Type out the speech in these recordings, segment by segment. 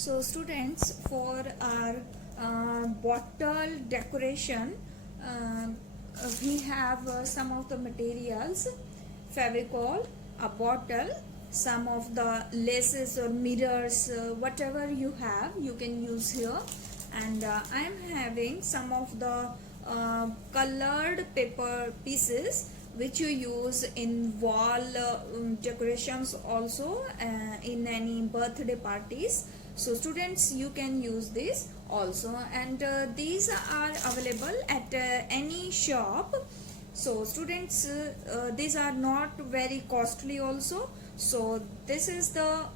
So students, for our bottle decoration, we have some of the materials: Fevicol, a bottle, some of the laces or mirrors, whatever you have you can use here. And I am having some of the colored paper pieces which you use in wall decorations, also in any birthday parties. So students, you can use this also, and these are available at any shop. So students, these are not very costly also. So this is the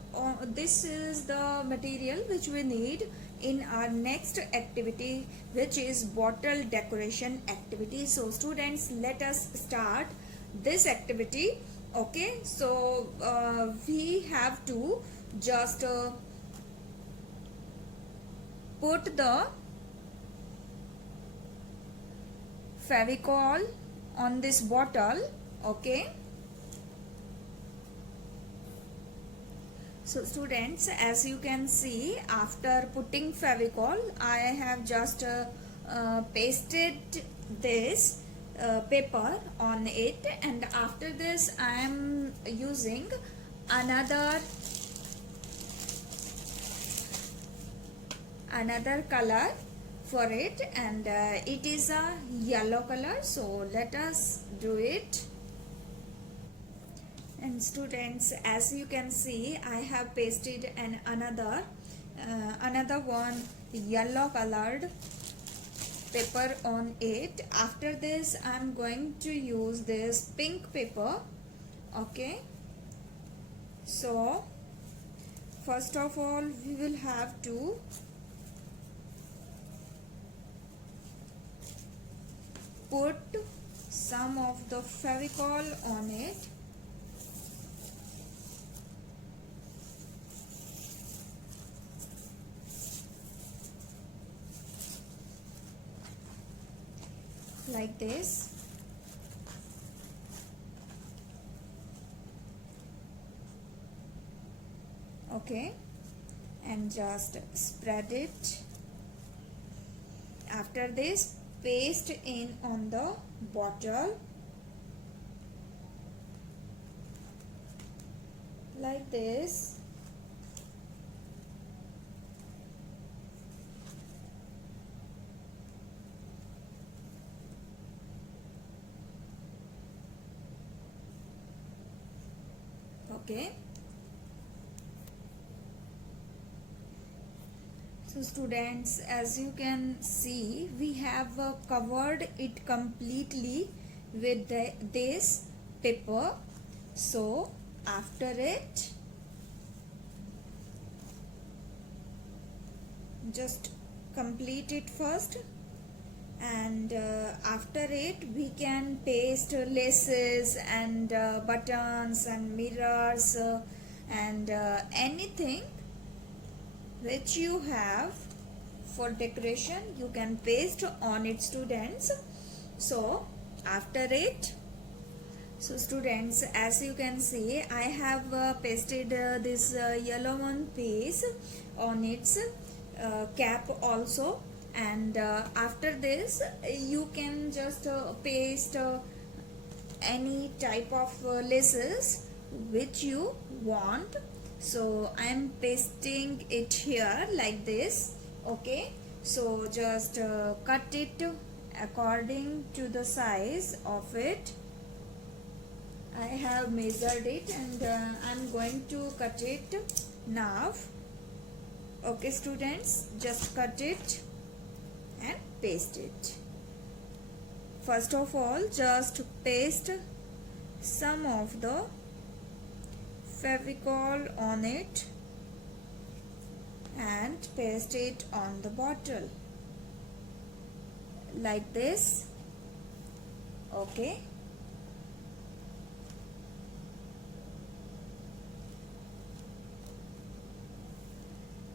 material which we need in our next activity, which is bottle decoration activity. So students, let us start this activity. Okay, so we have to just put the Fevicol on this bottle. Okay, so students, as you can see, after putting Fevicol, I have just pasted this paper on it, and after this I am using another color for it, and it is a yellow color. So let us do it. And students, as you can see, I have pasted another one yellow colored paper on it. After this I am going to use this pink paper. Okay, so first of all we will have to put some of the Fevicol on it. Like this. Okay, and just spread it. After this, paste in on the bottle like this. Okay, so students, as you can see, we have covered it completely with this paper. So after it, just complete it first, and after it we can paste laces and buttons and mirrors and anything which you have for decoration, you can paste on it, students. So after it, so students, as you can see, I have pasted this yellow one piece on its cap also, and after this you can just paste any type of laces which you want. So I am pasting it here like this. Okay, so just cut it according to the size of it. I have measured it, and I am going to cut it now. Okay students, just cut it and paste it. First of all, just paste some of the Fevicol on it and paste it on the bottle like this. Okay,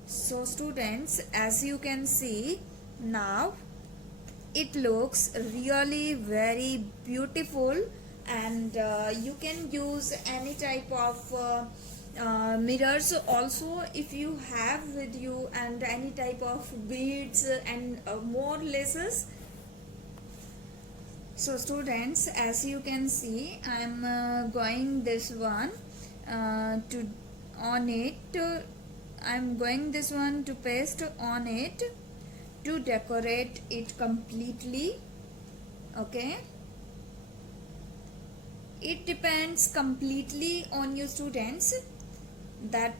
so students, as you can see, now it looks really very beautiful, and you can use any type of mirrors also if you have with you, and any type of beads and more laces. So students, as you can see, I am going this one to on it. I am going this one to paste on it to decorate it completely. Okay. It depends completely on you students that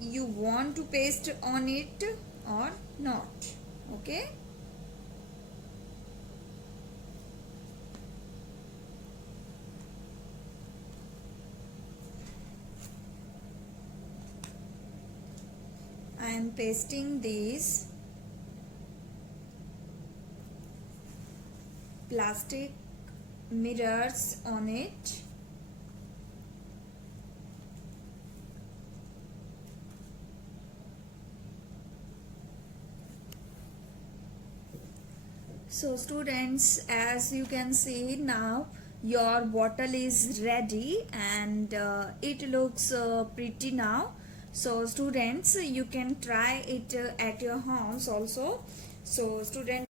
you want to paste on it or not. Okay. I am pasting these plastic mirrors on it. So students, as you can see now, your bottle is ready, and it looks pretty now. So students, you can try it at your homes also. So students,